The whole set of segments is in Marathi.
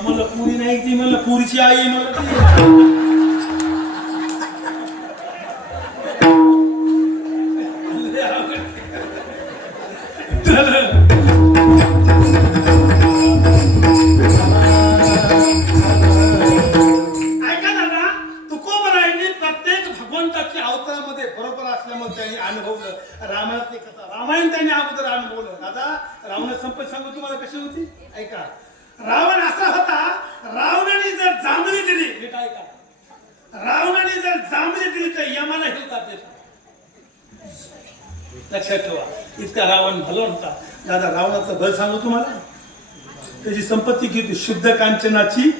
आम्हाला पुरी नाही ती मला पुरीची आई मला ऐका दादा तुकोबरायांनी प्रत्येक भगवंताची अवतारामध्ये बरोबर असल्यामुळे त्यांनी अनुभवलं रामायणातली कथा रामायण त्यांनी अगोदर अनुभवलं. दादा रावण संपत सांगू तुम्हाला कशी होती ऐका. रावण असा होता रावणाने जर जांभळी दिली नीट ऐका रावणाने जर जांभळी दिली तर यमाला हिलतात लक्षात ठेवा. इतका रावण भला होता. दादा रावणाचं बल सांगू तुम्हाला. त्याची संपत्ती किती शुद्ध कांचनाची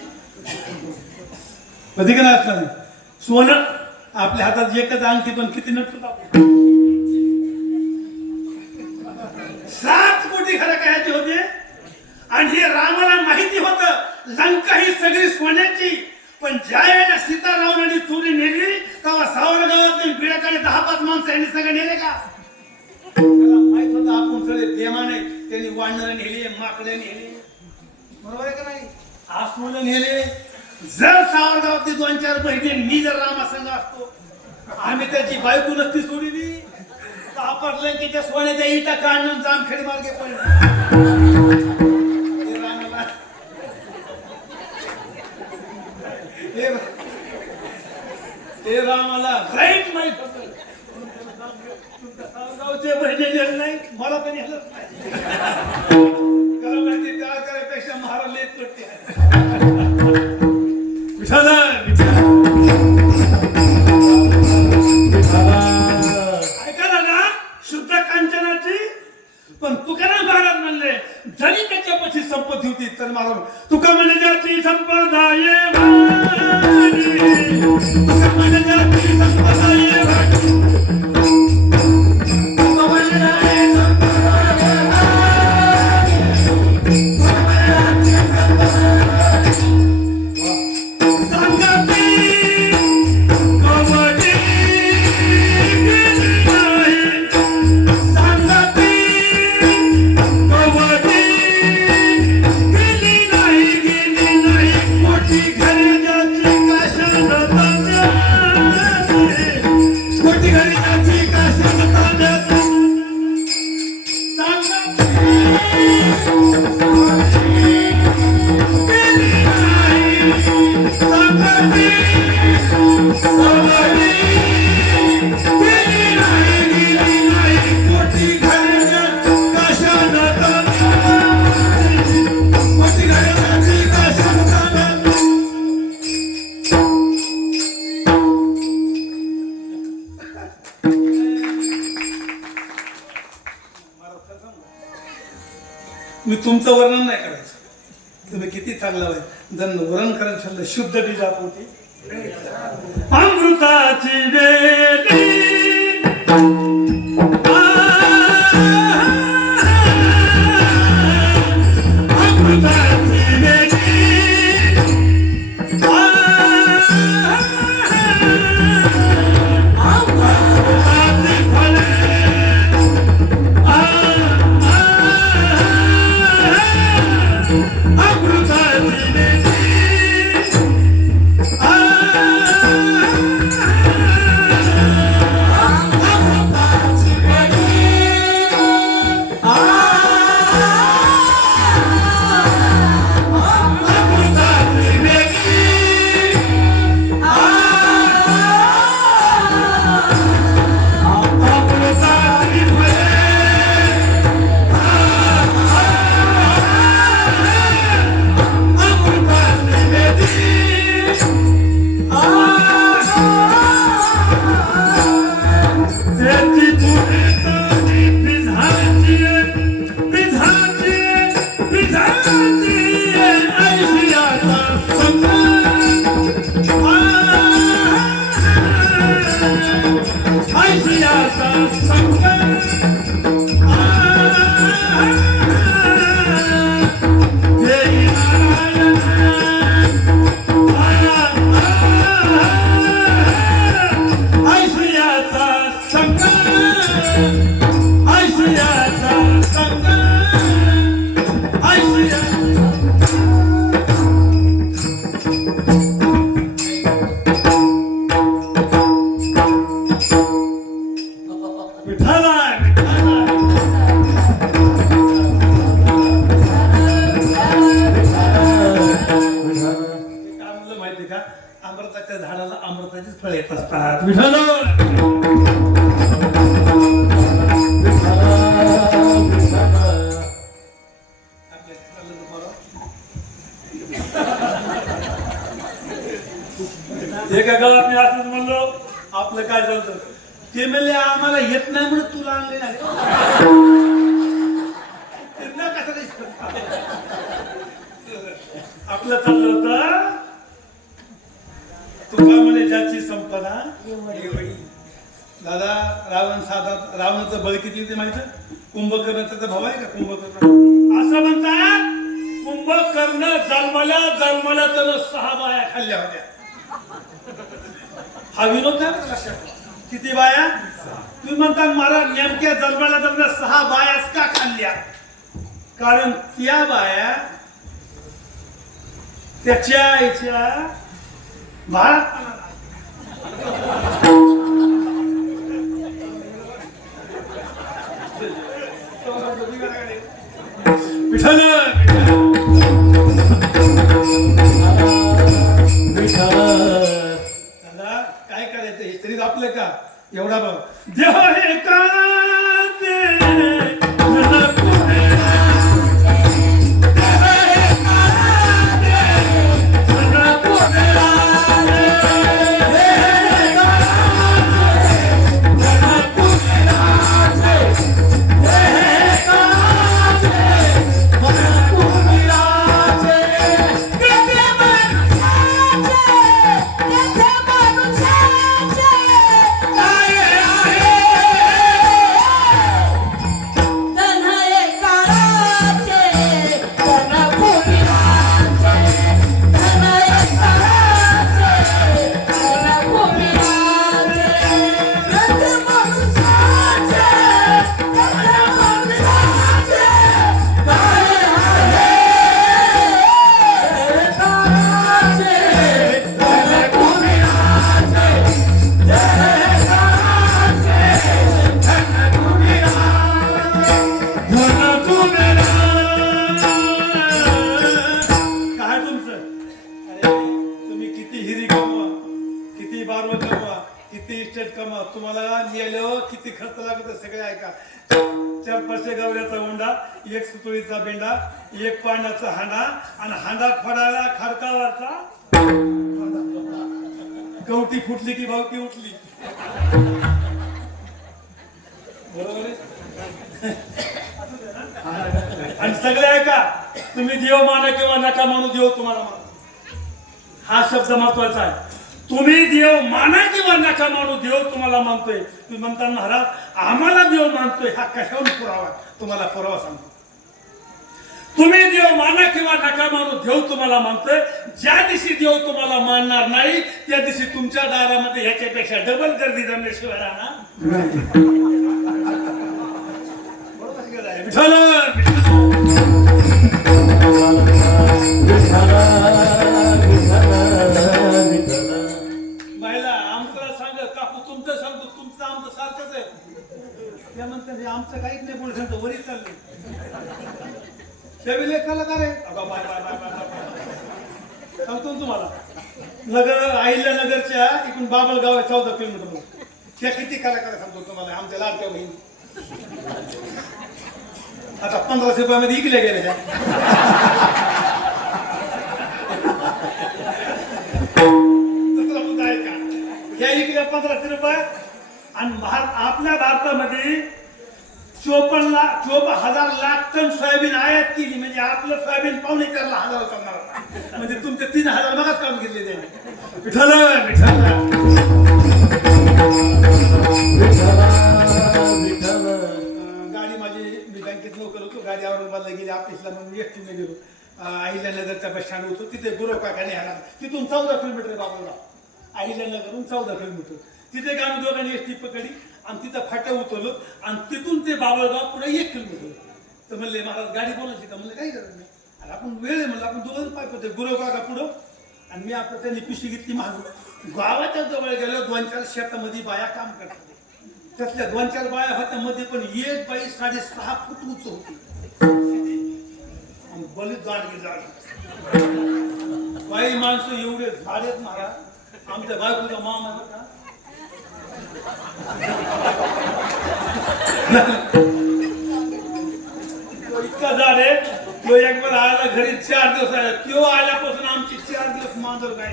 अधिक नाही सोनं आपल्या हातात एकच अंगठी पण किती नटतो 7 कोटी खरं कायची होते. आणि हे रामाला माहिती होतं लंका ही सगळी सोन्याची. पण ज्या वेळेला सीता रावणाने चोरी नेली तेव्हा सावरगावातून बिळाकडे 10-5 माणसं यांनी सगळे नेले का माहित होतं आपण सगळे देमा नाही. त्यांनी वानर नेले माकडे नेले बरोबर आहे का नाही आसमोल नेले. जर सावरगावातली 2-4 बहिणी मी जर रामासंग असतो आम्ही त्याची बायको नसती सोडली तर आपण लंकेच्या सोन्याच्या इटा काढून जामखेड मार्गे पडले. हे रामाला राईट माहित होतं गावचे बहिणी नाही मला पण येत नाही त्याला माहिती त्या करायपेक्षा महाराज लेत करते. ऐका दादा शुद्ध कांचनाची. पण तुकाराम महाराज म्हणले जरी त्याच्यापाशी संपत्ती होती तर महाराज तुका म्हणे ज्याची संपदा ये तुका म्हणे ज्याची संपदा ये मी तुमचं वर्णन नाही करायचं. तुम्ही किती चांगलं आहे जर वर्णन करायचं ठरलं शुद्ध बीजात होती अमृताची वेली आशीर्वादाचीच फळ येत असतात. विठ्ठल एका गावात मी असंच म्हणलो, आपलं काय चालतं ते म्हणले आम्हाला येत नाही म्हणून तुला आणले नाही. आपलं चाललं होतं तुका म्हणे ज्याची संपदा दादा. रावणाचं बळ किती होते माहित? कुंभकर्ण त्याचा भाव आहे का? कुंभकर्ण असं म्हणतात, कुंभकर्ण जन्मल्या त्यानं 6 बाया खाल्ल्या होत्या. हा विनोद नाही लक्षात. किती बाया? तुम्ही म्हणता मला नेमक्या जन्माला 6 बायाच का खाल्ल्या? कारण त्या बाया त्याच्या आईच्या बाळापणाला विठ्ठल दादा काय करायचं हे तरी आपलं का? एवढा बघ देव हे का तुम्हाला लिहिलं किती खर्च लागत सगळे ऐका. 4-5 गवऱ्याचा उंडा, 1 सुतळीचा बेंडा, 1 पाण्याचा हांडा आणि हांडा फडायला खडकावरचा कवटी फुटली की भावकी उठली. बरोबर आहे. आणि सगळे ऐका, तुम्ही देव माना किंवा नका मानू, देव तुम्हाला माना. हा शब्द महत्वाचा आहे. तुम्ही देव माना किंवा नका मानू, देव तुम्हाला मानतोय. तुम्ही म्हणता महाराज आम्हाला देव मानतोय, हा कशावर पुरावा? तुम्हाला पुरावा सांगतो. तुम्ही देव माना किंवा नका मानू, देव तुम्हाला मानतोय. ज्या दिवशी देव तुम्हाला मानणार नाही त्या दिवशी तुमच्या दारामध्ये ह्याच्यापेक्षा डबल गर्दी जमल्याशिवाय राहणार. महिला आमचं सांग काकू तुमचं सांगतो, तुमचं आमचं सारखंच आहे. त्या म्हणतात आमचं काहीच नाही, बोल सांगतो वरीच चाललंय. त्यावेळी लेखाला का रे सांगतो तुम्हाला. नगर आईल्या नगरच्या इकडून बाबलगाव आहे 14 किलोमीटर. त्या किती कलाकार सांगतो तुम्हाला, आमच्या लाडक्या बहीण आता 1500 रुपयामध्ये इकल्या गेल्या त्या. ह्या इकल्या 1500 रुपये. आणि आपल्या भारतामध्ये 54,000 लाख टन सोयाबीन आयात केली. म्हणजे आपलं सोयाबीन 4,500 चालणार. म्हणजे तुमचे 3,000 बघाच काढून घेतले त्याने. विठ्ठल गाडी माझी, मी बँकेत नोकर होतो. गाडी औरंगाबादला गेली ऑफिसला, म्हणून एसटीने गेलो. अहिल्यानगरच्या बस स्टँड होतो, तिथे गुरव काकाने आला. तिथून 14 किलोमीटर आहे बाबूला. अहिल्यानगरहून 14 किलोमीटर. तिथे आम्ही दोघांनी एसटी पकडली आणि तिथं फाट्या उतरलो. आणि तिथून ते बाबळगाव पुढे 1 किलोमीटर. तर म्हणले मला गाडी बोलायची का? म्हणलं काही गरज नाही, आणि आपण वेळ आहे म्हणलं, आपण दोघं पाय होते. गुरव काका पुढं आणि मी आपलं त्यांनी पिशवी घेतली मागून. गावाच्या जवळ गेलो. 2-4 शेतामध्ये बाया काम करतात. त्यातल्या 2-4 बाया होत्या मध्ये, पण एक बाई 6.5 फूट उंच होती. बलीच जाड बाई माणसं एवढे झाडेत महाराज. आमच्या बायकोचा मामा का इतका झाड आहे तो एक बार आला घरी 4 दिवस आला तो आल्यापासून आमची 4 दिवस मांजर काय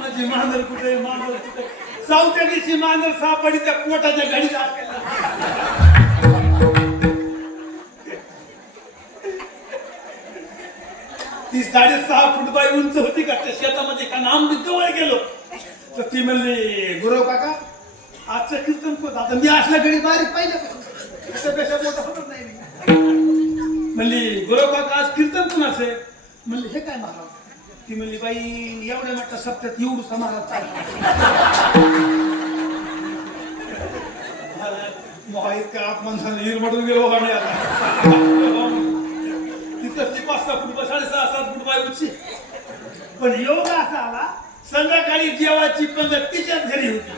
माझी मांजर कुठे मांजर कुठे 4थ्या दिवशी मांजर सापडली त्या पोटाच्या घडीत ती 6.5 फूट बाई उंच होती का त्या शेतामध्ये का नाम जवळ गेलो तर ती म्हणली गुरव काका आजचं कीर्तन कोण आता मी असल्या घडी बारीक पाहिजे पेक्षा मोठा होतच नाही म्हणली गुरव काका आज कीर्तन कोणाचं आहे म्हणले हे काय महाराज ती म्हणली बाई एवढ्या मोठ्या सप्त्यात एवढं महाराज इतका आत्मानसाने हिरमडून गेलो आम्ही आता तिथं ती 5-6 फूट 6.5-7 फूट बाई उंची पण योग असा आला संध्याकाळी जेवायची पद्धत तिच्याच घरी होती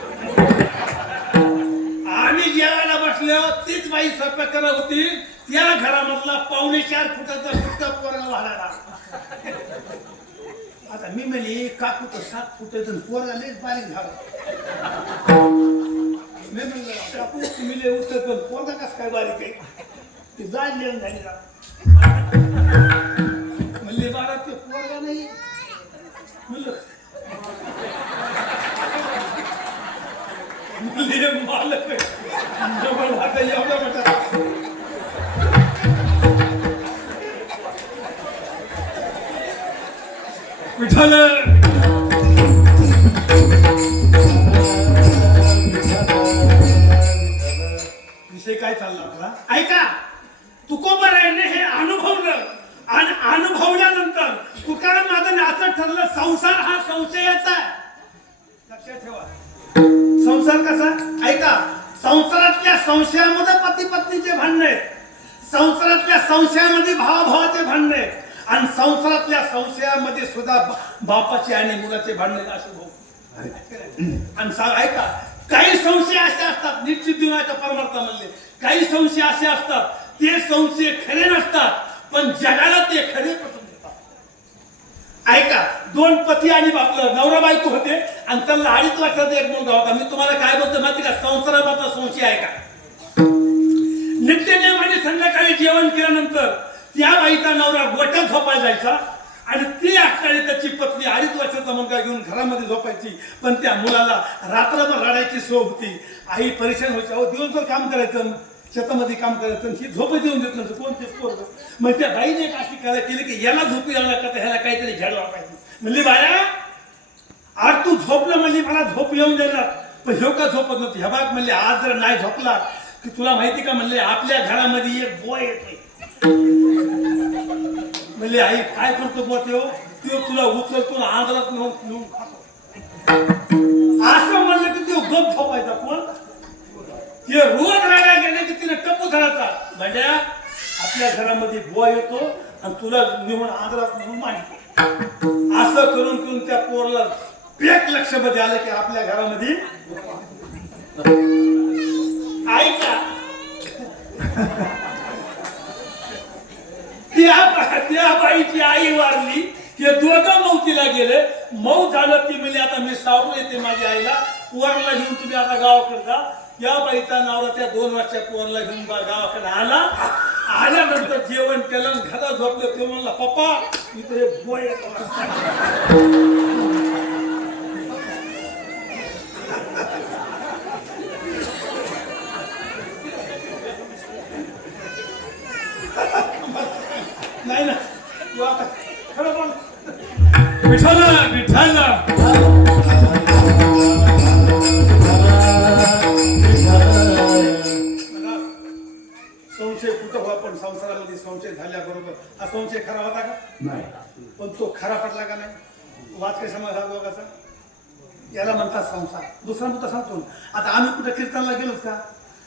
आम्ही जेवायला बसल्यावर तीच बाई स्वयंपाक करत होती त्या घरामधला 4.5 फुटाचा फुटका पोरगा वाढायला आता मी म्हणली काकू तर 7 फुटाचं पोरगा लयच बारीक झाला मी म्हणलं काकू तुम्ही लय उचलत पण पोरगा कसं काय बारीक आहे ते जाण लिहून झाली म्हणले बारा ते पोरगा नाही म्हणलं मालक एवढा मोठा विठ्ठल विषय काय चालला आपला ऐका तुकोबरायने हे अनुभवलं आणि अनुभवल्यानंतर तुकाराम महाराजांनी असं ठरलं संसार हा संशयाचा आहे लक्षात ठेवा संसार कसा ऐका संसारातल्या संशयामध्ये पती पत्नीचे भांडणे आहेत संसारातल्या संशयामध्ये भावाभावाचे भांडणे आहेत आणि संसारातल्या संशयामध्ये सुद्धा बापाचे आणि मुलाचे भांडणे असे भाऊ आणि ऐका काही संशय असे असतात निश्चित जीवनाच्या परमार्थामधले काही संशय असे असतात ते संशय खरे नसतात पण जगाला ते खरे पटून देतात ऐका 2 पती आणि आपलं नवरा बायको होते आणि त्यांना 2.5 वर्षाचा एक मुलगा होता मी तुम्हाला काय बोलतो माहिती का संसाराबाबतचा संशय आहे का नित्यनेमाने संध्याकाळी जेवण केल्यानंतर त्या बाईचा नवरा गोठ्यात झोपायला जायचा आणि ती आठवडी त्याची पत्नी 2.5 वर्षाचा मुलगा घेऊन घरामध्ये झोपायची पण त्या मुलाला रात्रभर रडायची सोय होती आई परेशान व्हायची अहो दिवसभर काम करायचं शेतामध्ये काम करायचं ही झोप देऊन देत नव्हतं कोणते पोरग मग त्या बाईने एक अशी करायला केली की याला झोपू यायला का ह्याला काहीतरी झेड वाटायचं म्हणली बाया आज तू झोपलं म्हणजे मला झोप येऊन देणार पण ह्यो का झोपत नव्हती ह्या बाग म्हणले आज जर नाही झोपला की तुला माहिती का म्हणले आपल्या घरामध्ये एक बॉय येतोय म्हणले आई काय करतो बॉ तो तुला उचलतो आंधळात नेऊन खातो असं म्हणलं की तो गप झोपायचा कोण ते रोज राहायला गेले की तिने टप्पू धरायचा म्हणजे आपल्या घरामध्ये बॉय येतो आणि तुला निवून आंधळात नेऊन मांडतो असं करून करून त्या पोरला एक लक्षामध्ये आलं की आपल्या घरामध्ये ऐका त्या बाईची आई वारली हे दोघं मौतीला गेले मऊ झालं ती म्हणजे आता मी सावरून येते माझ्या आईला पोराला घेऊन तुम्ही आता गावाकडे जा या बाईचा नवरा त्या 2 वर्षाच्या पोराला घेऊन गावाकडे आला आल्यानंतर जेवण केलं घरात झोपलं ते म्हणला पप्पा इथे बोय नाही ना आता खरं बोल विठ्ठल विठ्ठल संशय कुठं व्हा पण संसारामध्ये संशय झाल्याबरोबर हा संशय खरा होता का नाही पण तो खरा पडला का नाही वाच काय समज हा दोघाचा याला म्हणतात संसार दुसरा मुद्दा सांगतो आता आम्ही कुठे कीर्तनला गेलोच का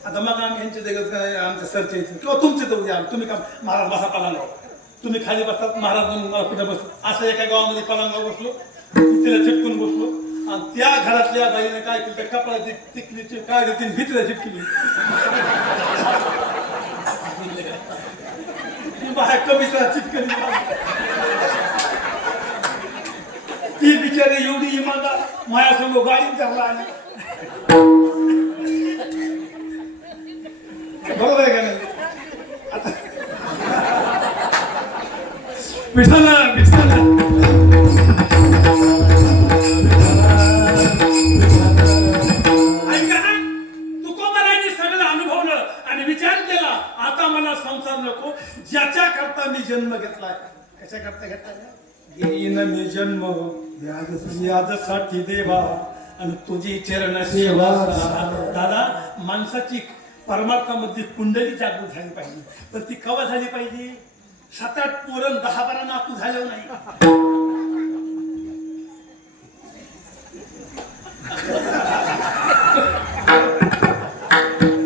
आता मग आम्ही यांचे जगत आमच्या सरचे किंवा तुमचे तर उद्या तुम्ही का महाराज बसा पलंगावर तुम्ही खाली बसतात महाराज कुठे बसतो असं एका गावामध्ये पलंगावर बसलो तिला चिटकून बसलो आणि त्या घरातल्या बाईने काय केलं त्या कपड्याची टिकलीची काय देतील भीतीला चिटकली ती बाहेर कमीचा चिटकली इमानदार माझ्यासमोर गाडी धरला आली बरोबर आहे का नाही आता विठाला विठाला ऐका ना तुकोबारायांनी सगळं अनुभवलं आणि विचार केला आता मला संसार नको ज्याच्या करता मी जन्म घेतलाय कशा करता घेतलाय घेईन मी जन्म यादसाठी देवा आणि तुझी चरण सेवा दादा माणसाची परमार्थामध्ये कुंडली जागृत झाली पाहिजे पण ती कवा झाली पाहिजे 7-8 पोरं 10-12 नातू झाले नाही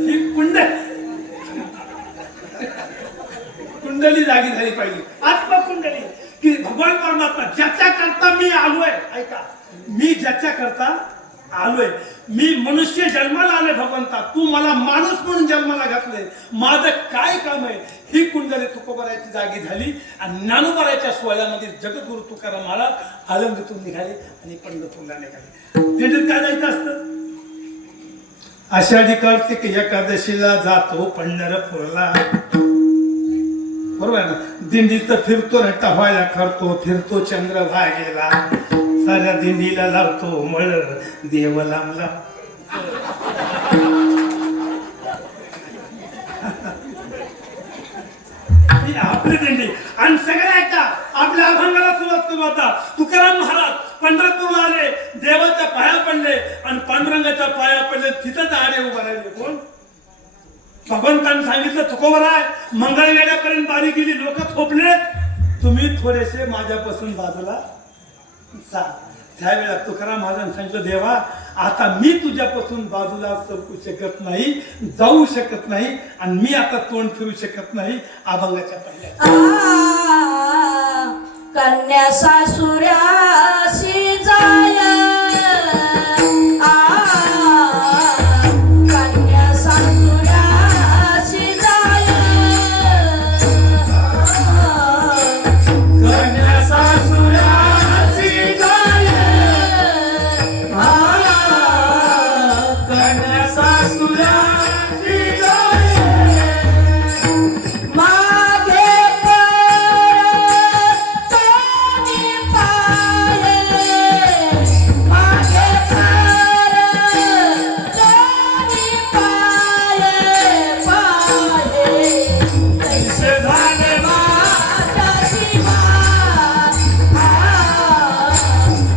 ही कुंडली जागी झाली पाहिजे आत्मकुंडली की भगवान परमात्मा ज्याच्या करता मी आलोय ऐका मी ज्याच्या करता आलोय मी मनुष्य जन्माला आले भगवंता तू मला माणूस म्हणून जन्माला घातले माझं काय काम आहे ही कुंडली तुकोबाराची जागी झाली आणि ज्ञानोबाराच्या सोहळ्यामध्ये जगद्गुरु तुकाराम महाराज आळंदीतून निघाले आणि पंढरपूरला निघाले दिंडीत काय जायचं असतं आषाढी कार्तिक एकादशीला जातो पंढरपूरला बरोबर आहे ना दिंडीत फिरतो टवाया करतो फिरतो चंद्रभागेला साऱ्या दिंडीला लावतो मळ देव लांबला आपली दिंडी आणि सगळ्या ऐका आपल्या अभंगाला सुरुवात करू आता तुकाराम महाराज पंढरपूरला आले देवाच्या पाया पडले आणि पांडुरंगाच्या पाया पडले तिथंच आडे उभा राहिले कोण भगवंतांनी सांगितलं तुकोबाराय मंगळवेढ्यापर्यंत बारी गेली लोक थोपले तुम्ही थोडेसे माझ्यापासून बाजूला जा त्यावेळेला तुकाराम महाराजांनी सांगितलं देवा आता मी तुझ्यापासून बाजूला सरकू शकत नाही जाऊ शकत नाही आणि मी आता तोंड फिरू शकत नाही अभंगाच्या पहिल्या कन्या सासुराशी जाय कन्या सासुराशी जाय कन्या सासुराशी जाय कन्या सासुराशी जाय मागे तोनी पाय मागे तोनी पाय पाय कैसे झाले माझ्या जीवा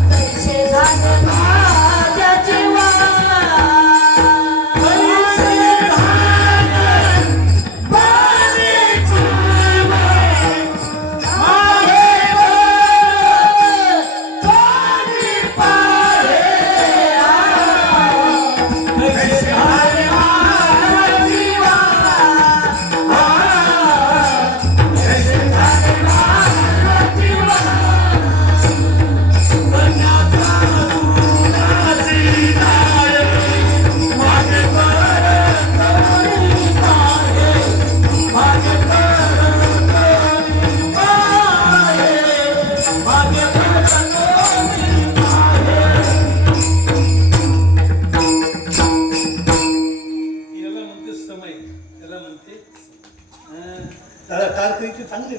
कैसे झाले माझ्या जीवा चांगले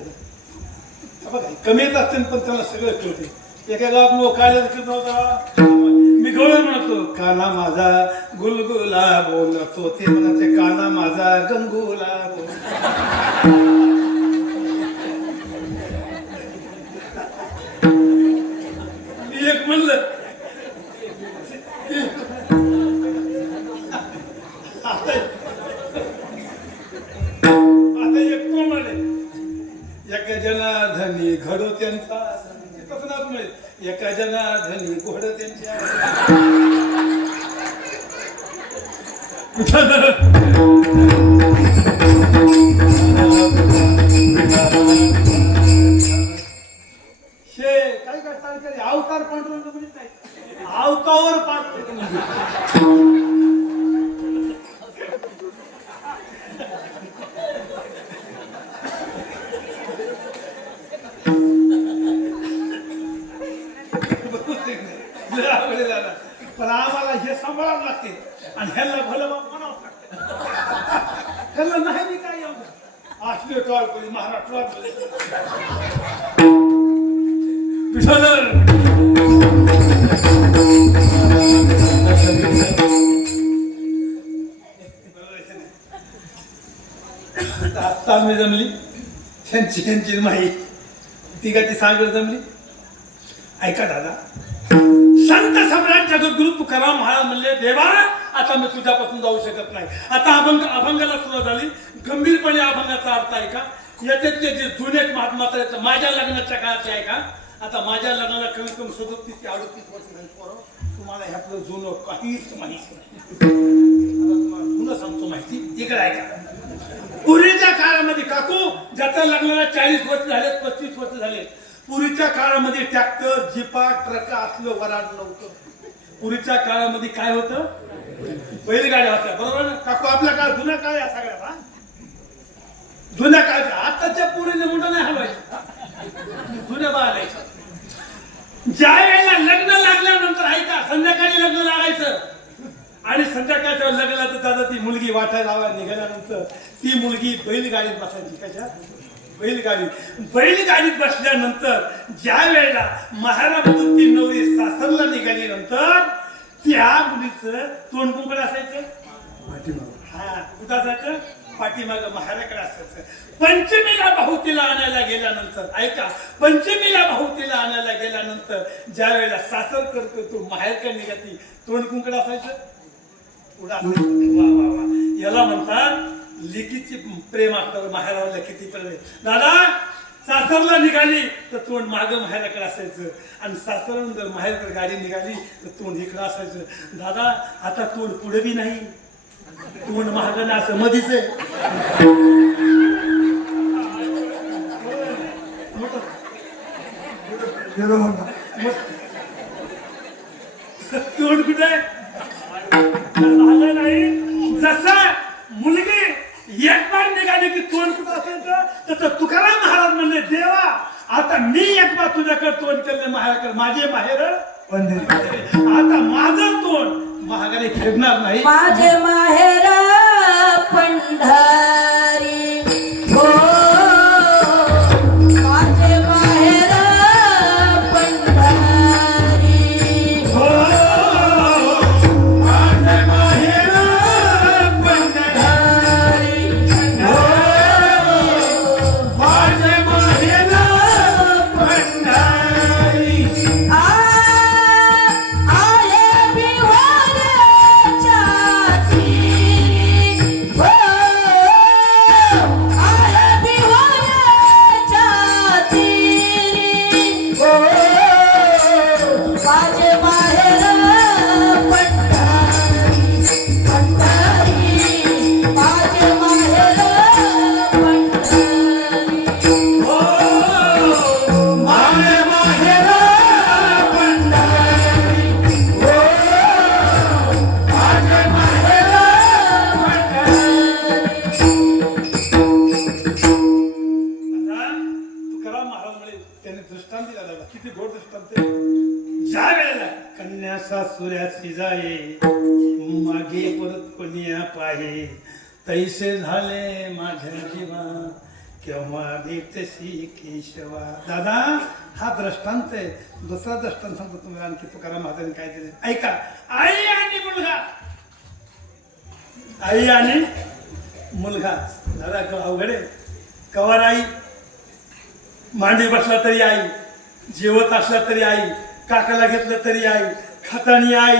बघा कमी येत असते पण त्याला सगळं कळते एका गावात मग काय नव्हता मी गवळ म्हणतो काना माझा गुलगुला बोलतो ते म्हणायचे काना माझा गंगुला बोल एक म्हणलं आता एक प्रमाणे एका जनाधनी घडो त्यांचा एका जनाधनी घोड त्यांच्या काय करतात अवतार पांढरून अवतावर पांढरून हे सांभाळावं लागते आणि ह्याला भलं बाप म्हणावं लागतं. ह्याला नाही मी काय एवढं आठवी टॉल कोणी महाराष्ट्रात तालमी जमली त्यांची माही ती का ती सांगड जमली. ऐका दादा, संत सम्राट जगद्गुरु तुकाराम महाराज म्हणले देवा आता मी तुझ्यापासून जाऊ शकत नाही. आता अभंगाला सुरुवात झाली. गंभीरपणे अभंगाचा अर्थ आहे का याच्यातले जे जुने मात्र आहेत माझ्या लग्नाच्या काळाचे आहे का. आता माझ्या लग्नाला कमीत कमी 37 ते 38 वर्ष झाली पोरं. तुम्हाला ह्यातलं जुनं काहीच माहिती नाही. आता तुम्हाला जुनं सांगतो माहिती इकडे आहे का. पूर्वीच्या काळामध्ये काकू ज्याच्या लग्नाला 40 वर्ष झाले 35 वर्ष झाले पूर्वीच्या काळामध्ये ट्रॅक्टर जिपा ट्रक असलं वराड नव्हतं. पूर्वीच्या काळामध्ये काय होतं बैलगाड्या होत्या बरोबर ना काकू. आपल्या काळ जुन्या काळ या सगळ्या जुन्या काळच्या आताच्या पुरीने मोठं नाही हलवायचं जुन्या बाळायचं. ज्या वेळेला लग्न लागल्यानंतर ऐका संध्याकाळी लग्न लागायचं आणि संध्याकाळच्या लग्नाला तर दादा ती मुलगी वाटायला निघाल्यानंतर ती मुलगी बैलगाडीत बसायची. कशा बैलगाडीत बसल्यानंतर ज्या वेळेला महारामधून ती नवरी सासरला निघाली नंतर त्या मुलीचं तोंड कुंकड असायचं हा कुठं असायचं पाठीमाग महाराकडे असायचं. पंचमीला भाऊतीला आणायला गेल्यानंतर ऐका पंचमीला भाऊतीला आणायला गेल्यानंतर ज्या वेळेला सासर करतो तो माहेरकडे निघाली तोंड कुंकड असायचं पुढं असायचं. वा वा वा याला म्हणतात लेकीची प्रेम असतं माहेराला किती प्रेम. दादा सासरला निघाली तर तोंड माग माहेराकडे असायचं आणि सासरवरून जर माहेरकडे गाडी निघाली तर तोंड इकडं असायचं. दादा आता तोंड पुढे बी नाही तोंड महाग असं मधीच आहे. तोंड कुठे झालं नाही. जसं मुलगी एक बार निघाली की तोंड कुठं असायचं तसं तुकाराम महाराज म्हणले देवा आता मी एक बार तुझ्याकडे तोंड केले माहेरकडे माझे माहेर आता माझं तोंड महागाने खेळणार नाही. माझे माहेर पंढरी हो माझे माहेर पंढरी हो माझे माहेर पंढरी हो माझे माहेर पंढरी. आले बिवाऱ्याच्या तीरी हो आले बिवाऱ्याच्या तीरी हो माझे माहेर पंढरी पंढरी माझे माहेर पंढरी हो माझे माहेर पंढरी हो माझे माहेर तुकाराम महाराज म्हणे त्याने दृष्टांत दिला दादा किती गोड दृष्टांत. ज्या वेळेला कन्या सासुऱ्याची जाये मागे परत कोणी पाहे तैसे झाले माझ्या जीवा केव्हा देतशी केशवा. दादा हा दृष्टांत आहे. दुसरा दृष्टांत सांगतो तुम्हाला आणखी तुकाराम महाराजांनी काय दिले ऐका. आई आणि मुलगा आई आणि मुलगा दादा अवघड आहे. कवर आई मांडी बसला तरी आई जेवत असला तरी आई काकाला घेतलं तरी आई खातानी आई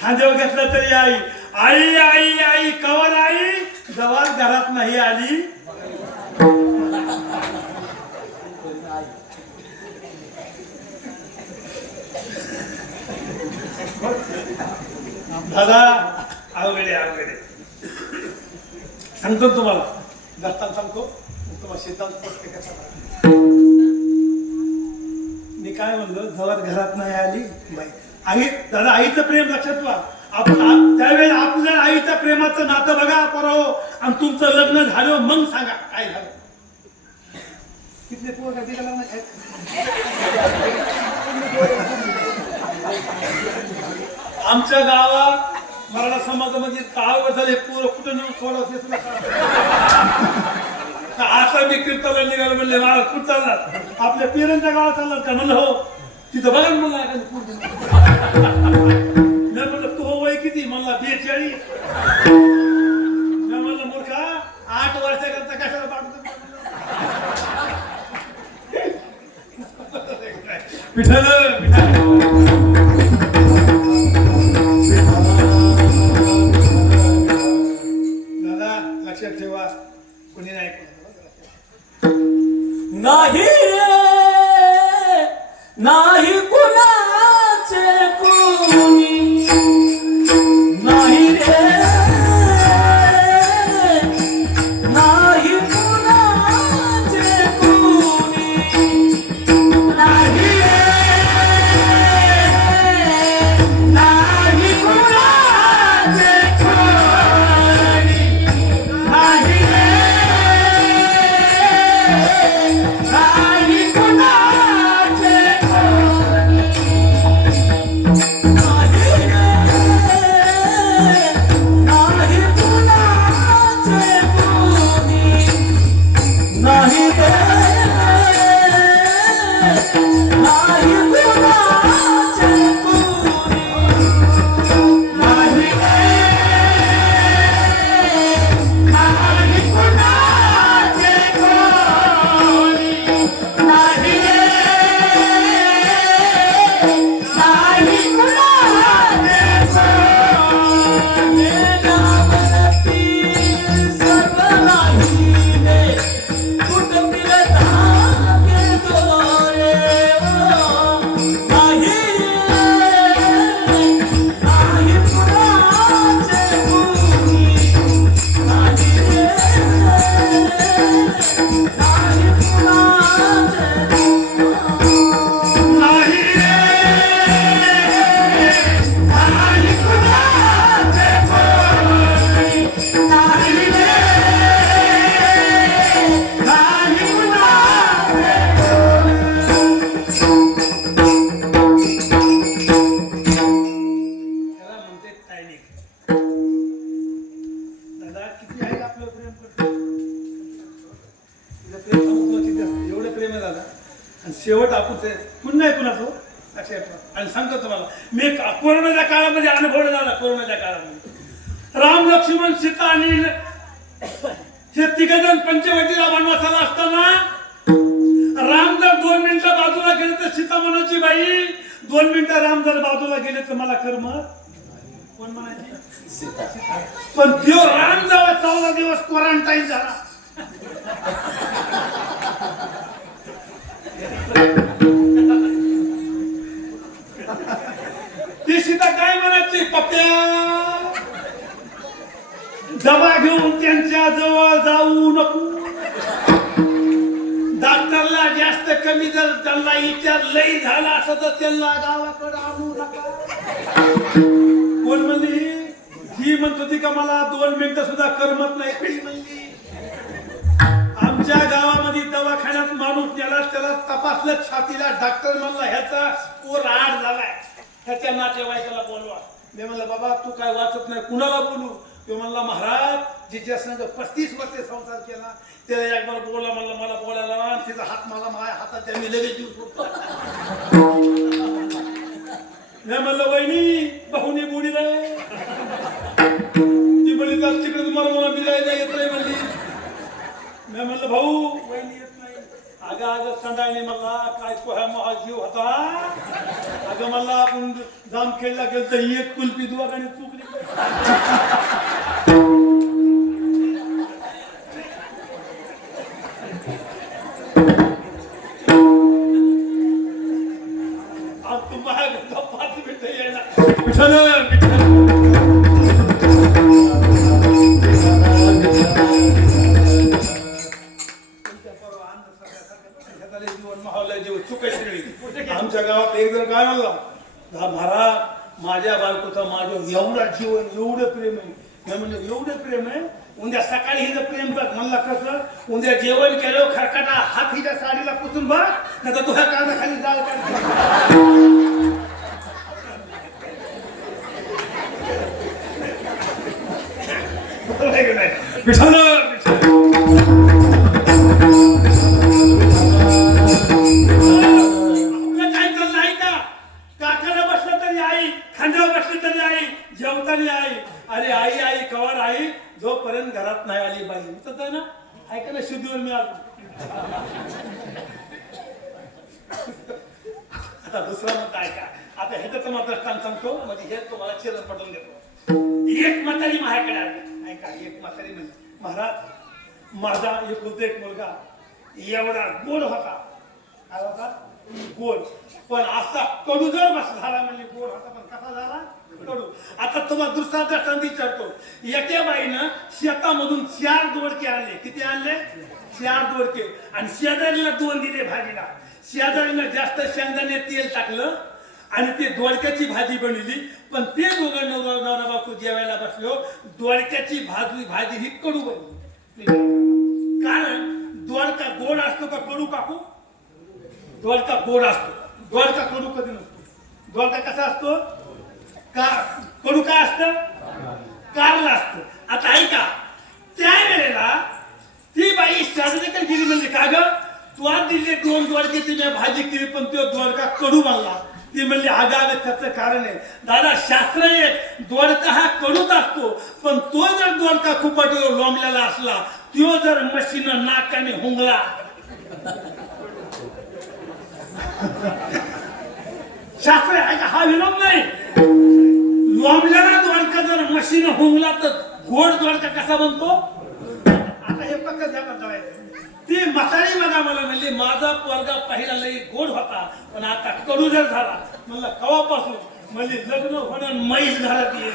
खांद्यावर घेतलं तरी आई आई आई आई कवर आई जवळ घरात नाही आली. दादा अवघडे अवघडे सांगतो तुम्हाला दत्तान सांगतो तुम्हाला सिद्धांत स्पष्ट कसा. मी काय म्हणलो जवळ घरात नाही आली बाई आई. दादा आईचं प्रेम लक्षात ठेवा. आपण त्यावेळेस आपल्या आईच्या प्रेमाचं नातं बघा पराहो आणि तुमचं लग्न झालं मग सांगा काय झालं. किती पोरं कधी लग्न आहेत आमच्या गावात मराठा समाजामध्ये काय झाले पोरं कुठं नेऊन सोडवत हे सुद्धा कळत नाही. आता मी कीर्तनाला निघालो म्हणले महाराज कुठं चालणार आपल्या पेरेंच्या गावात चालणार का म्हणलं हो तिथं बघा ना म्हणलं एखादी मी म्हणलं तो वय किती म्हणला 42 मी म्हणलं मूर्खा 8 वर्षाकरता कशाला पाठवतो दादा लक्षात ठेवा कुणी नाही नाही रे नाही कुणाचे कुणी नाही रे नाही कुणाचे कुणी नाही रे नाही कुणाचे कुणी नाही रे नाही कुणाचे शेवट आपण पुन्हा आहे कुणाचं लक्षात आणि सांगतो तुम्हाला मी कोरोनाच्या काळामध्ये अनुभव झाला कोरोनाच्या काळामध्ये राम लक्ष्मण सीता आणि हे तिघजण पंचवटीला वनवासाला असताना राम जर 2 मिनिटं बाजूला गेले तर सीता म्हणायची बाई 2 मिनिटं राम जर बाजूला गेले तर मला करमत कोण म्हणायची पण तो राम जेव्हा 14 दिवस क्वारंटाईन झाला ती सीता काय म्हणायची पप्प्या दवा घेऊन त्यांच्या जवळ जाऊ नको डॉक्टरला जास्त कमी जर त्यांना विचार लई झाला असं तर त्यांना गावाकडे आणू नका कोण म्हणली ही म्हणत होती का मला 2 मिनिटं सुद्धा करमत नाही कधी म्हणली आमच्या गावामध्ये दवाखान्यात माणूस गेला त्याला तपासलं छातीला डॉक्टर म्हणला ह्याचा स्कोर 8 झालाय ह्याच्या नातेवाईकाला बोलवा मी म्हणलं बाबा तू काय वाचत नाही कुणाला बोलू तो म्हणला महाराज जिच्या संग 35 वर्षे संसार केला त्याला एक बार बोला म्हणलं मला बोलायला आणि तिचा हात मला माझ्या हातात त्यांनी लगेच जीव सोडतो मी म्हणलं वहिनी बहुनी बुडीला ती म्हणली तर तिकडे तुम्हाला मला बिलायला येत नाही म्हणली मी म्हणलं भाऊ वहिनी येत नाही अगं संडाने मला काय पोह्या महा जीव होता अगं मला आपण जामखेडला गेलो तर एक कुल्फी दुवाखाने चुकली आज तुम्हाला 5 मिनिटं येणार आमच्या गावात एक जण काय म्हणला महाराज माझ्या बायकोचा माझ्या एवढा जीवन एवढं प्रेम आहे मी म्हणलं एवढं प्रेम आहे उद्या सकाळी हिचं प्रेम बघ म्हणला कसं उद्या जेवण केलं खरकाटा हात हिच्या साडीला पुसून बघ नाही तर तुझ्या कानाखाली जाळ काढ विठ्ठल आपलं काय चाललं आहे का? काकाला बसलं तरी आई, खांद्यावर बसली तरी आई, जेवताना आई. अरे आई आई कवर आई, जोपर्यंत घरात नाही आली बाई तर आहे ना, ऐका ना शुद्धीवर मी आलो. आता दुसरा मत ऐका. आता ह्याचं मात्र स्थान सांगतो, म्हणजे हे तुम्हाला चिरण पडून देतो. एक म्हातारी माझ्याकडे आली. ऐका, एक म्हातारी म्हणजे महाराज माझा एकुलता एक मुलगा एवढा गोड होता. काय होता? गोड. पण असा कडू जर बस झाला म्हणजे गोड होता पण कसा झाला? कडू. आता तुम्हाला दुसरा दृष्टांत विचारतो. एका बाईनं शेतामधून 4 दोडके आणले. किती आणले? 4 दोडके. आणि शेजारीला 2 दिले भाजीला. शेजारीनं जास्त शेंगदाणे तेल टाकलं आणि ते दोडक्याची भाजी बनवली. पण ते दोघं नवरा बापू जेवायला बसलो, दोडक्याची भाजी ही कडू बनली. कारण दोडका गोड असतो का कडू काकू? दोडका गोड असतो. दोडका कडू कधी नसतो. दोडका कसा असतो? कडू काय असतं? कारला असतं. आता ऐका, त्या वेळेला ती बाई शेजारीकडे गेली म्हणजे का ग तू आज दिले 2 दोडक्याची मी भाजी केली पण तो दोडका कडू बनला. ती म्हणली अगं त्याचं कारण आहे दादा, शास्त्र आहे दोडका हा कडूच असतो. पण तो जर दोडका खूप लोंबलेला असला, तो जर मशीन नाकाने हुंगला, शास्त्र आहे का? हा विनोद नाही. लोंबलेला दोडका जर मशीन हुंगला तर गोड दोडका कसा बनतो? आता हे पक्क जगात ती म्हातारी बघा मला म्हणली माझा पोरगा पहिला लई गोड होता पण आता कडू जर झाला. म्हणलं कवापासून? म्हणजे लग्न होणं मैस घरात येईल.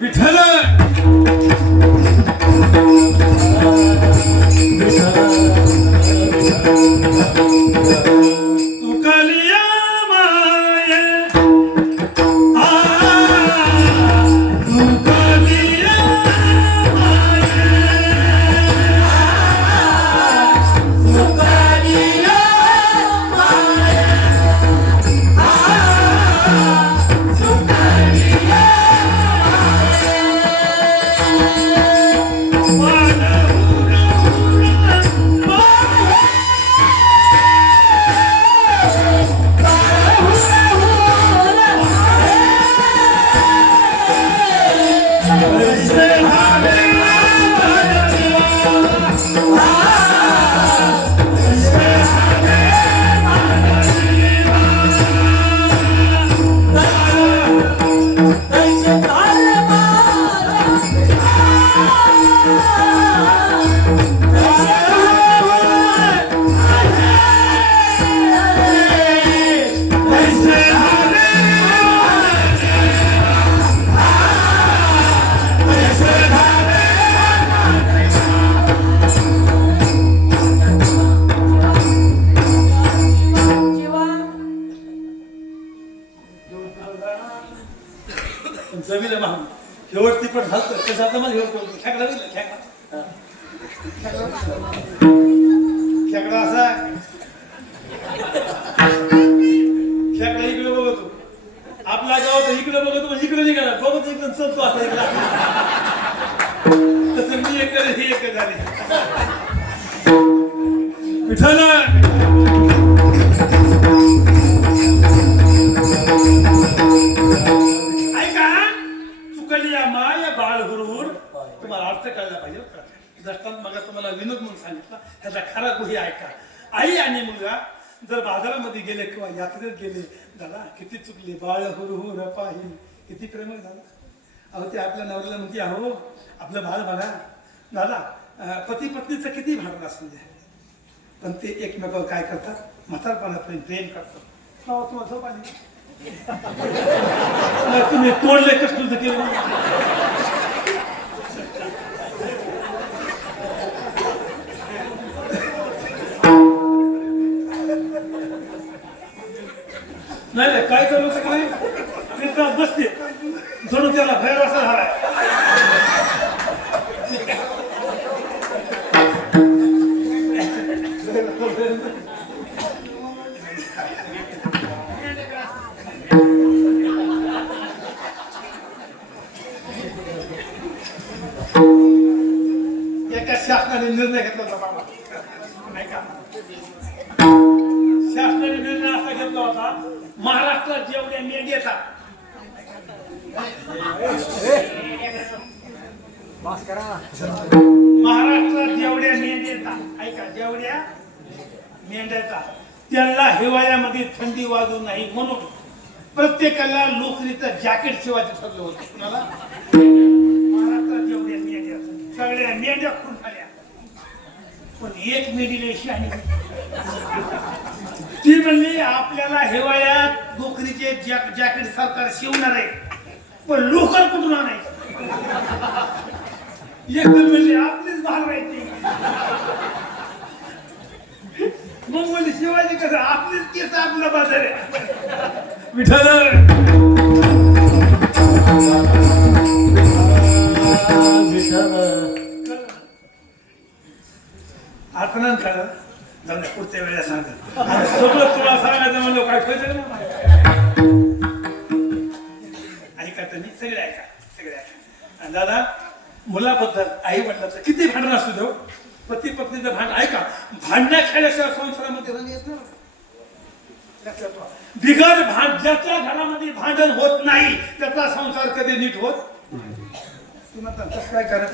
विठ्ठल तुकलिया माये जमीन महाग शेवटची पण झालं कसं आता मला खेकडा खेकडा असा खेकडा इकडे बघतो आपल्या गावात इकडे बघतो म्हणजे इकडे निघाला बघतो एकदम चलतो असा इकडे तसं मी एक हे एक झाले विठ्ठल तुम्हाला अर्थ कळला पाहिजे. दृष्टांत मग तुम्हाला विनोद म्हणून सांगितला, ह्याचा खरा गुही ऐका. आई आणि मुलगा जर बाजारामध्ये गेले किंवा यात्रेत गेले, दादा किती चुकले बाळ हुरहुर पाही, किती प्रेमळ झाला. अहो ते आपल्या नवऱ्याला म्हणते अहो आपलं बाळ बघा दादा, पती पत्नीचं किती भांडण असू द्या पण ते एकमेकावर काय करतात म्हातारपणात प्रेम करतात. तुम्हाला झोप आली तुम्ही तोडले कसं केलं नाही काय करू शकत नाही ते बसते जणू त्याला भैर असा झालाय. ऐका शासनाने निर्णय असा घेतला होता महाराष्ट्रात जेवढ्या मेंढी येतात महाराष्ट्रात जेवढ्या मेंढी येतात ऐका जेवढ्या मेंढ्या येतात त्यांना हिवाळ्यामध्ये थंडी वाजू नाही म्हणून प्रत्येकाला लोकरीचं जॅकेट शिवायचं ठरलं होतं कुणाला महाराष्ट्रात जेवढ्या मेंढ्या सगळ्या मेंढ्या खून झाल्या पण एक मेंढी शहाणी ती म्हणली आपल्याला हिवाळ्यात लोकरीचे जॅकेट सरकार शिवणार आहे पण लोकर कुठून आणायचं एक म्हणली आपलीच भागवायची मग बोलली शिवाजी कसं आपलीच केस आपला बाजार आहे विठ्ठल आता नाही कळलं जाऊ दे पुढच्या वेळेला सांगतो सगळं तुला सांगायचं म्हणलं काय कळतं ना ऐका तुम्ही सगळे ऐका सगळे ऐका आणि दादा मुलाबद्दल आई वडिलाचं किती भांडण असू देऊ पती पत्नीचं भांडण ऐका भांडण्या खेळल्याशिवाय संसारामध्ये रंग येत ना बिगर ज्याच्या घरामध्ये भांडण होत नाही त्याचा संसार कधी नीट होत तसं काय करा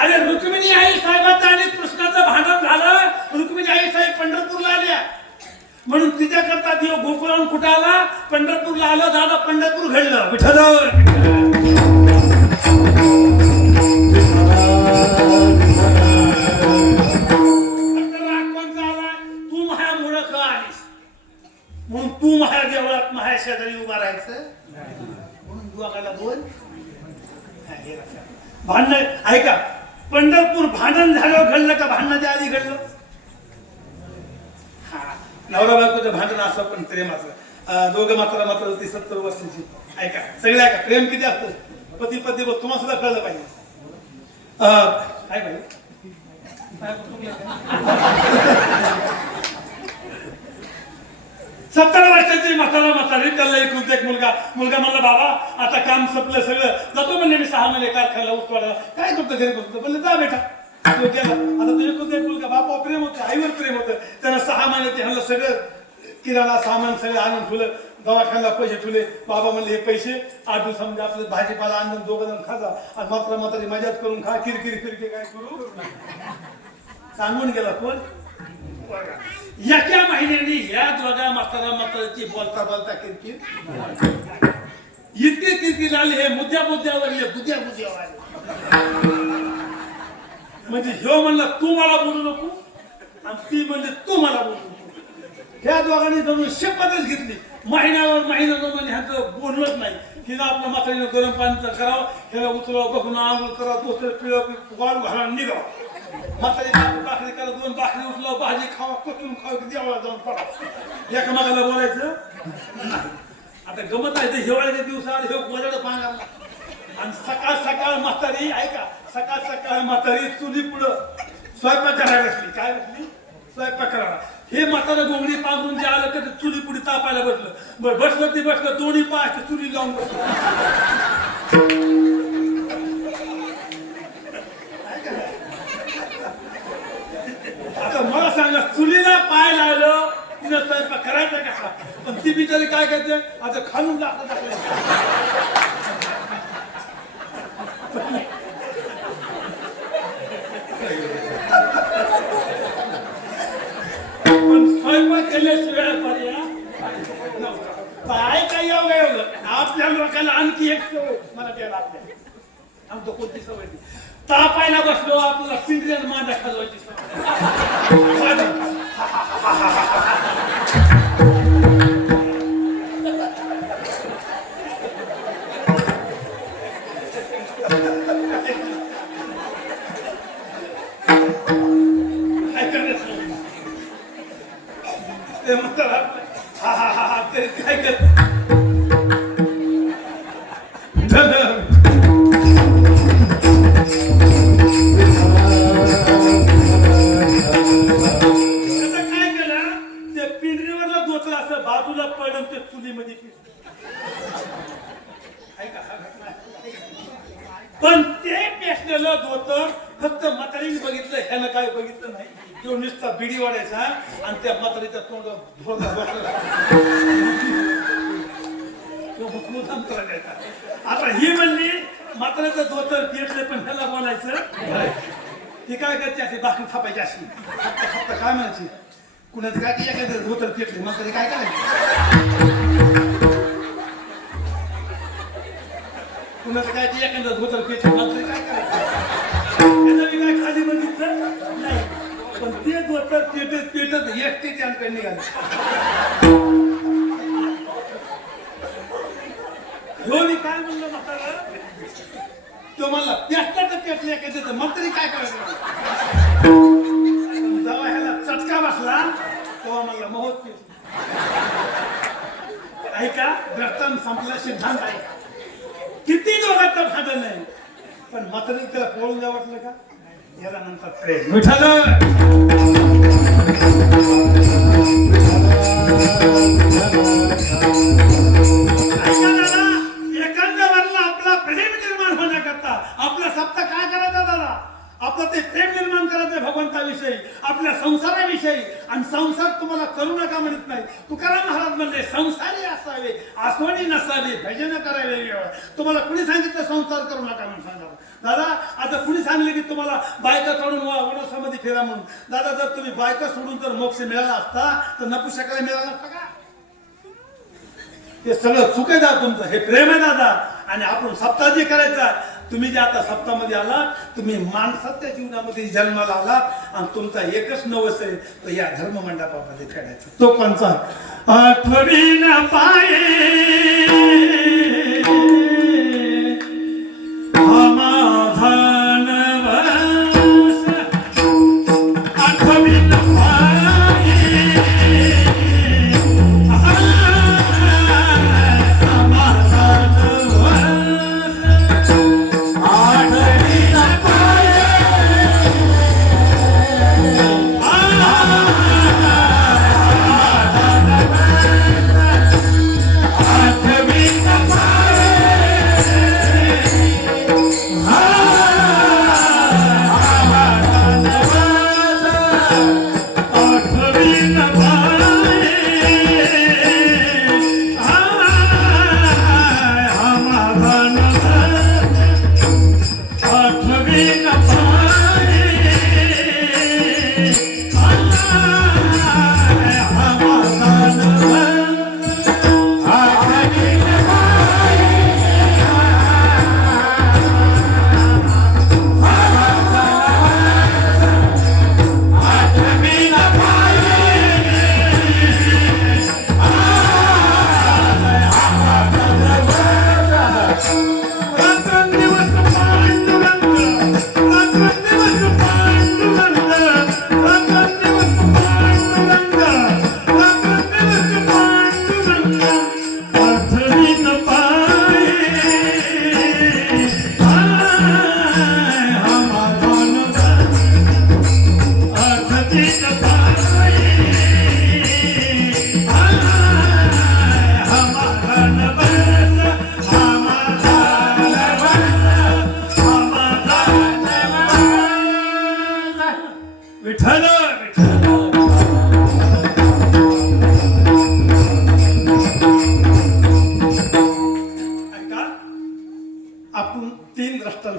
अरे रुक्मिणी आई साहेबांचं आणि कृष्णाचं भांडण झालं रुक्मिणी आई साहेब पंढरपूरला आल्या म्हणून तिच्याकरता देव गोकुळाहून कुठं आला पंढरपूरला आलो दादा पंढरपूर घडलं विठ्ठल तू माझ्यामुळं का आलीस म्हणून तू माझ्या देवळात माझ्या शेजारी उभा राहायचं म्हणून दुवागाला बोल भांडण ऐका पंढरपूर भांडण झालं घडलं का भांडणाच्या आधी घडलं नवरा बायकोचं भांडण असं पण प्रेमाचं दोघं मात्र ती 70 वर्षाची ऐका सगळे ऐका प्रेम किती असतं पती पती तुम्हाला सुद्धा कळलं पाहिजे काय पाहिजे 70 वर्षाची म्हातारी त्याला एक मुलगा म्हणला बाबा आता काम संपलं सगळं जातो म्हणले मी 6 महिने कारखान्याला उठवायला काय करतो घरी बसतो म्हणलं जा बेटा तो गेला आता तुझे एक मुलगा बापा प्रेम होतं आईवर प्रेम होतं त्यानं 6 महिने ते ह्यांना सगळं किराणा सामान सगळं आणून ठेवलं दवाखान्याला पैसे ठेवले बाबा म्हणले हे पैसे 8 दिवसामध्ये आपलं भाजीपाला आणून 2 जण खाजा आणि म्हातारी मजाच करून खा किरकिरी काय करू सांगून गेला कोण एका महिन्यानी या दोघा म्हाताऱ्याची बोलता किरकिर इतके किरकिर आले हे मुद्द्यावरले बुद्ध्यावर म्हणजे ह्यो म्हणला तू मला बोलू नको आणि ती म्हणजे तू मला बोलू नको ह्या दोघांनी जणू शपथच घेतली महिन्यावर म्हणजे ह्यांचं बोललंच नाही हिनं आपल्या म्हातारीनं गरम पाणी करावं ह्याला उचलावं बघून आंघोळ करावं तोच पिळं वाळू घाला निघावं म्हातारी भाकरी करा 2 भाकरी उचलावं भाजी खावा कचून खावं देवाला जाऊन पडा एकामेकाला बोलायचं आता गमत आहे ते हिवाळ्याच्या दिवसात हे वजड पांगाला आणि सकाळ म्हातारी ऐका सकाळ म्हातारी चुली पुढं स्वयंपाक करायला बसली काय बसली स्वयंपाक करायला हे म्हातारं गोंगडी पांघरून जे आलं तर चुली पुढे तापायला बसलं दोन्ही पाय चुली लावून बसलं आता मला सांगा चुलीला पाय लावलं तिनं स्वयंपाक करायचा कसा पण ती बिचारी काय करते आता खालून टाकलं पण स्वयंपाक केल्याशिवाय पर्याय काय काय एवढं आपल्या लोकांना आणखी एक सवय मला द्यायला आपल्या आमचं कोणती सवय तापायला बसलो आपल्याला पिंजऱ्यात माझ्या खाजवायची ते म्हणतात हा ते काय करत बाजूला पडून ते चुलीमध्ये पण ते पेसलेलं होतं फक्त म्हातारीने बघितलं, ह्यानं काय बघितलं नाही. तो नुसता बिडी वाढायचा आणि त्या म्हातारीच्या तोंड आता ही म्हणली म्हातारीचं धोतर पेटले पण ह्याला बोलायचं ती काय करते अशी भाकरी थापायची अशी फक्त काय म्हणायची कुणाचं काय की एखादं धोतर पेटले म्हातारी काय करायचं कुणाचं काय की एखादं धोतर पेटले म्हातारी काय करायचं मी काय खाली बघितलं नाही पण ते धोतर पेटत पेटत एकटी त्यांकडे निघाले मी काय म्हणलं म्हातारा तो म्हणला पेटला तर पेटले एखाद्याचं मंत्री काय करायचं जेव्हा ह्याला चटका बसला तेव्हा म्हणला महोत ऐका द्रष्टांत संपला सिद्धांत ऐका किती दोघांचं भांडण नाही पण म्हातारी त्याला पळून जा वाटलं का याला नंतर प्रेम आपला सप्ताह काय करायचा दादा आपलं ते प्रेम निर्माण करायचं भगवंताविषयी आपल्या संसाराविषयी आणि संसार तुम्हाला करू नका म्हणत नाही तुकाराम महाराज म्हणजे संसारी असावे आसवणी नसावे भजन करावे तुम्हाला कुणी सांगितलं संसार करू नका म्हणून सांगा दादा आता कुणी सांगले की तुम्हाला बायका सोडून वनवासामध्ये फिरा म्हणून दादा जर तुम्ही बायका सोडून जर मोक्ष मिळाला असता तर नपुसकाला मिळाला असता का हे सगळं चुक आहे दादा तुमचं हे प्रेम आहे दादा आणि आपण सप्ताह जे करायचा तुम्ही जे आता सप्ताहामध्ये आलात तुम्ही माणसाच्या जीवनामध्ये जन्माला आलात आणि तुमचा एकच नवस आहे तो या धर्म मंडपामध्ये फेडायचा तो कोणचा आठवणीना पाये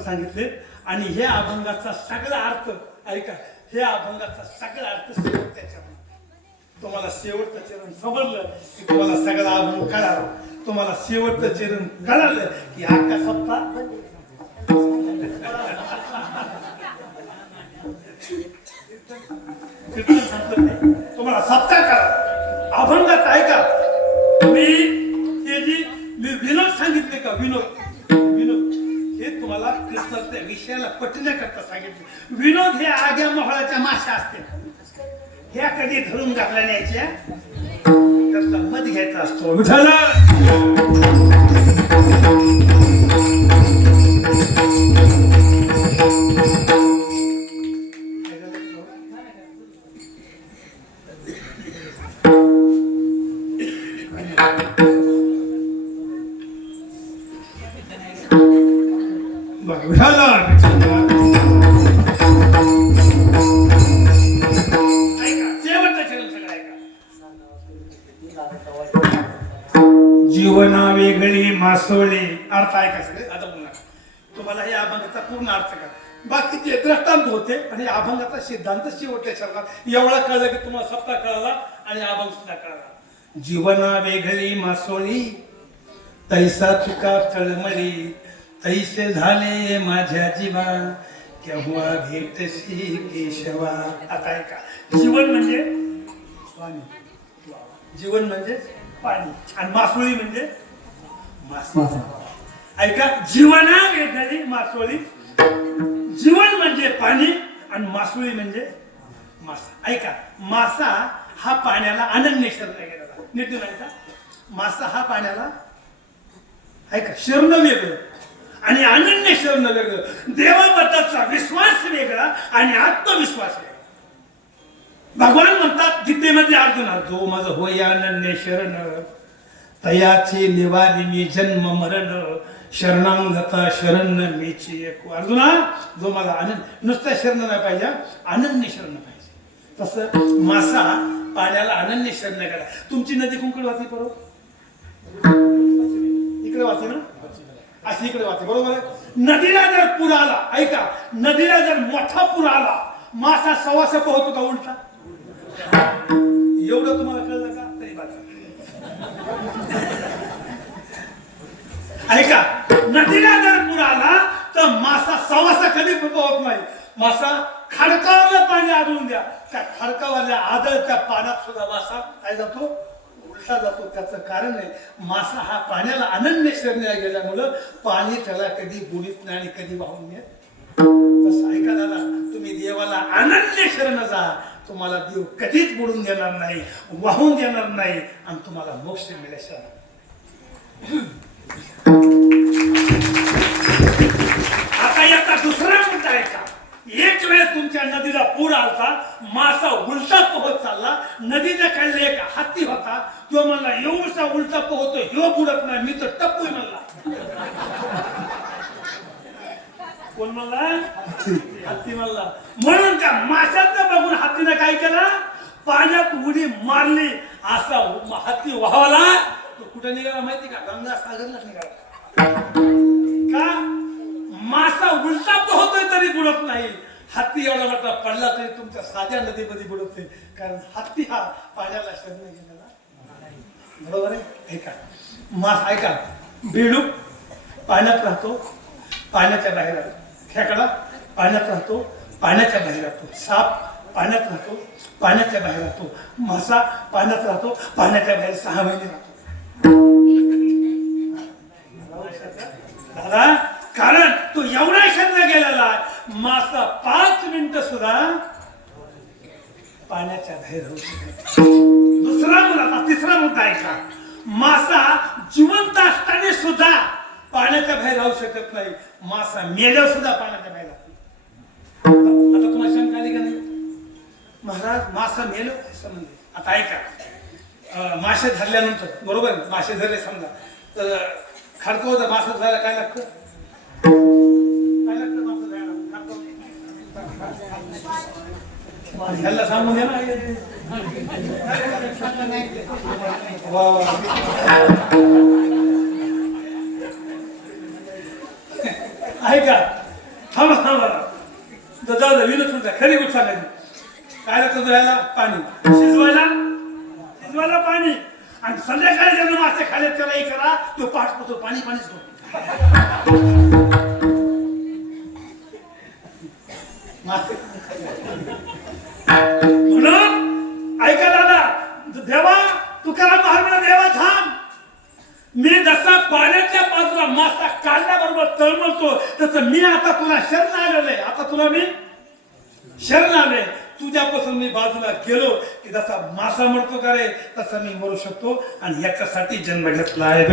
सांगितले आणि हे अभंगाचा सगळा अर्थ ऐका हे अभंगाचा सगळा अर्थ त्याच्यामध्ये तुम्हाला शेवटचं चरण समजलं की तुम्हाला सगळा अभंग कळाला तुम्हाला शेवटचं चरण कळालं की अख्खा सप्ताह तुम्हाला सप्ताह करा अभंगात ऐका मी ते जी विनोद सांगितले का विनोद हे तुम्हाला कृष्णाच्या विषयाला पटण्याकरता सांगितले विनोद हे आग्या मोहळाच्या माशा असते ह्या कधी धरून घातल्या न्यायच्या त्यातला मध घ्यायचा असतो विठाला विठाला आता ऐका सगळे आता बोलणार तुम्हाला हे अभंगाचा पूर्ण अर्थ का बाकीचे दृष्टांत होते आणि अभंगाचा सिद्धांत शेवटच्या शब्दात एवढा कळलं की तुम्हाला सप्ताह कळाला आणि अभंग सुद्धा कळाला. जीवना वेगळी मासोळी तैसा चुका तळमळी तैसे झाले माझ्या जीवा केव्हा भेटशी केशवा. आता ऐका जीवन म्हणजे पाणी जीवन म्हणजे पाणी आणि मासोळी म्हणजे मासा. ऐका जीवना वेगळी मासोळी जीवन म्हणजे पाणी आणि मासोळी म्हणजे मासा. ऐका मासा हा पाण्याला अनन्य शरण गेलेला नीट नाही का. मासा हा पाण्याला ऐका शरण वेगळं आणि अनन्य शरण वेगळं. देवाबद्दलचा विश्वास वेगळा आणि आत्मविश्वास वेगळा. भगवान म्हणतात गीतेमध्ये अर्जुना जो माझं होय अनन्य शरण तयाचे निवारी मी जन्म मरण शरणांगता शरण मीची एक. अर्जुना जो मला आनंद नुसतं शरण नाही पाहिजे अनन्य शरण पाहिजे. तसं मासा पाण्याला अनन्य शरण गेला. तुमची नदी कुंकड वाहते बरोबर इकडे वाहते ना अशी इकडे वाहते बरोबर आहे. नदीला जर पूर आला ऐका नदीला जर मोठा पूर आला मासा सवासा पोहतो का उलटा. एवढं तुम्हाला कळलं का तरी बाजू ऐका नदीला जर पूर आला तर मासा सवासा कधी पोहत नाही. मासा खडकावरलं पाणी आढळून द्या त्या खडकावरल्या आदळत्या पाण्यात सुद्धा मासा काय जातो उलटा जातो. त्याचं कारण आहे मासा हा पाण्याला अनन्य शरणीला गेल्यामुळं पाणी त्याला कधी बुडीत नाही आणि कधी वाहून नेत. तसं ऐका दादा तुम्ही देवाला अनन्य शरण जा तुम्हाला देव कधीच बुडून देणार नाही वाहून देणार नाही आणि तुम्हाला मोक्ष मिळेल. आता याचा दुसरा मुद्दा आहे का एक वेळ तुमच्या नदीला पूर आलता मासा उलटा पोहत चालला नदीच्या खाली एक हत्ती होता तो म्हणला एवढसा उलटा पोहतो ह्यो बुडत नाही मी तर टप्पूय म्हणला. कोण म्हणला हत्ती म्हणला. म्हणून त्या माशाचं बघून हत्तीनं काय केलं पाण्यात उडी मारली. असा हत्ती वाहवाला तो कुठे निघाला माहिती का गंगा सागरलाच निघाला. का मासा उलटा पोहतोय तरी बुडत नाही. हत्ती एवढा मोठा पडला तरी तुमच्या साध्या नदीमध्ये बुडत नाही कारण हत्ती हा पाण्याला शरण गेलेला बरोबर आहे. ऐका मास ऐका बेडूक पाण्यात राहतो पाण्याच्या बाहेर राहतो. खेकडा पाण्यात राहतो पाण्याच्या बाहेर राहतो. साप पाण्यात राहतो पाण्याच्या बाहेर राहतो. मासा पाण्यात राहतो पाण्याच्या बाहेर 6 महिने राहतो. दादा कारण तो एवढा शरण गेलेला मासा 5 मिनिटं सुद्धा पाण्याच्या बाहेर राहू शकत. दुसरा मुद्दा तिसरा मुद्दा आहे का मासा जिवंत असताना सुद्धा पाण्याच्या बाहेर राहू शकत नाही. मासा मेल्यावर सुद्धा पाण्याच्या बाहेर राहतो. आता तुम्हाला शंका आली का नाही महाराज मासा मेलो संबंध. आता ऐका मासे धरल्यानंतर बरोबर मासे धरले समजा तर खडकवत मासा धरायला काय लागतं काय लागतं मासा धरायला ह्याला सांगून द्या ना. ऐका थांबा थांबा दादा विनोद तुमचा खरी गोष्ट सांगायची काय लागतं धुवायला पाणी शिजवायला पाणी आणि संध्याकाळी ज्यांना मासे खाले त्याला हे करा तो पाठ पोतो पाणी पाणीच म्हणून ऐका दादा देवा तुकाराम महाराज देवा थांब. मी जसा पाण्याच्या बाजूला मासा काढल्याबरोबर तळमळतो तसं मी आता तुला शरण आलेलं आहे. आता तुला मी शरण आले तुझ्यापासून मी बाजूला गेलो की जसा मासा मरतो का रे तसा मी मरू शकतो आणि याच्यासाठी जन्म घेतला आहे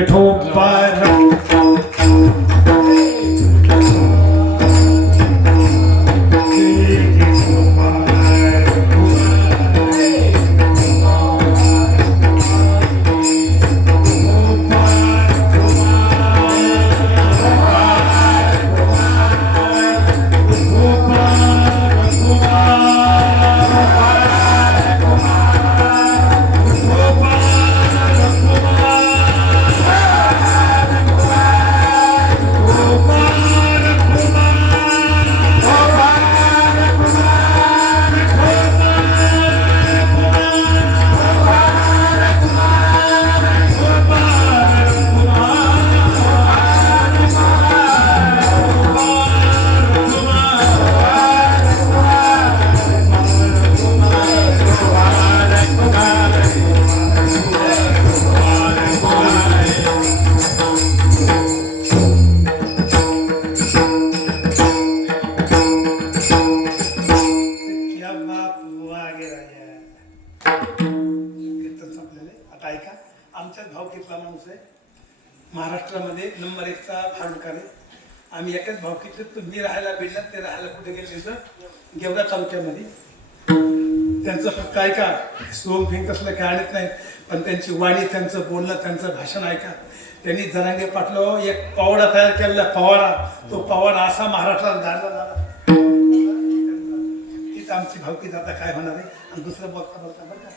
माणूस आहे, महाराष्ट्रामध्ये नंबर 1चा भाडुकार आहे. आम्ही एकाच भावकीतले, तुम्ही राहायला बीडला, ते राहायला कुठे गेले तर गेवरा तालुक्यामध्ये. त्यांचं फक्त ऐका, सोम फिंग कसलं काय आणत नाही, पण त्यांची वाणी, त्यांचं बोलणं, त्यांचं भाषण ऐका. त्यांनी जरांगे पाटलो एक पवाडा तयार केलेला, पवाडा. तो पवाडा असा महाराष्ट्रात गाजला झाला. हीच आमची भावकी आता काय होणार आहे. आणि दुसरं बोलता बोलता बरं का,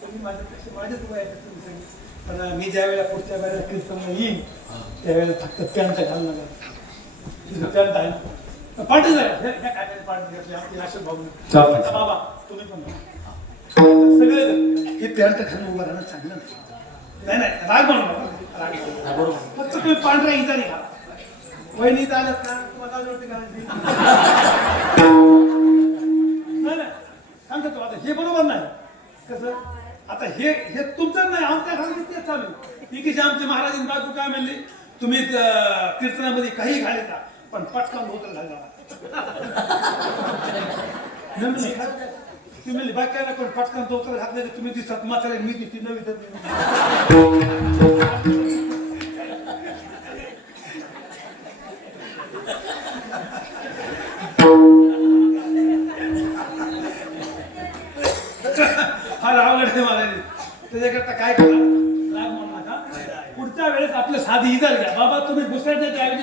तुम्ही माझ्यापेक्षा माझ्याच वयाचे तुम्ही सगळे. पण मी ज्या वेळेला पुढच्या वेळेला कीर्तनला येईन त्यावेळेला फक्त पॅन्ट घालू नका. तुझं पॅन्ट आहे ना, पाठी जाय काय पाठी घातली आपली अशोक भाऊ. बाबा तुम्ही पण सगळे हे पॅन्ट घालून उभं राहणं चांगलं नाही. नाही राग म्हणून बरोबर, फक्त तुम्ही पांढऱ्या इजा नाही घाला. वहिनी चालत ना तुम्हाला आवडते घालायची. नाही नाही सांगतो तो आता हे बरोबर नाही. कसं आता हे तुमचं नाही, आमच्या घरात तेच चालू. की आमचे महाराजांनी बाजू काय म्हणले, तुम्ही कीर्तनामध्ये काही घालायचा पण पटकन धोतर घालला. ती म्हणली बाकी पण पटकन धोतर घातले तुम्ही दिसत म्हातारे, मी ती नवी फार आवड आहे मला. त्याच्याकरता काय करा, राग म्हणू नका. पुढच्या वेळेस आपलं साधी इजार घ्या. बाबा तुम्ही दुसऱ्याच्या ऐवजी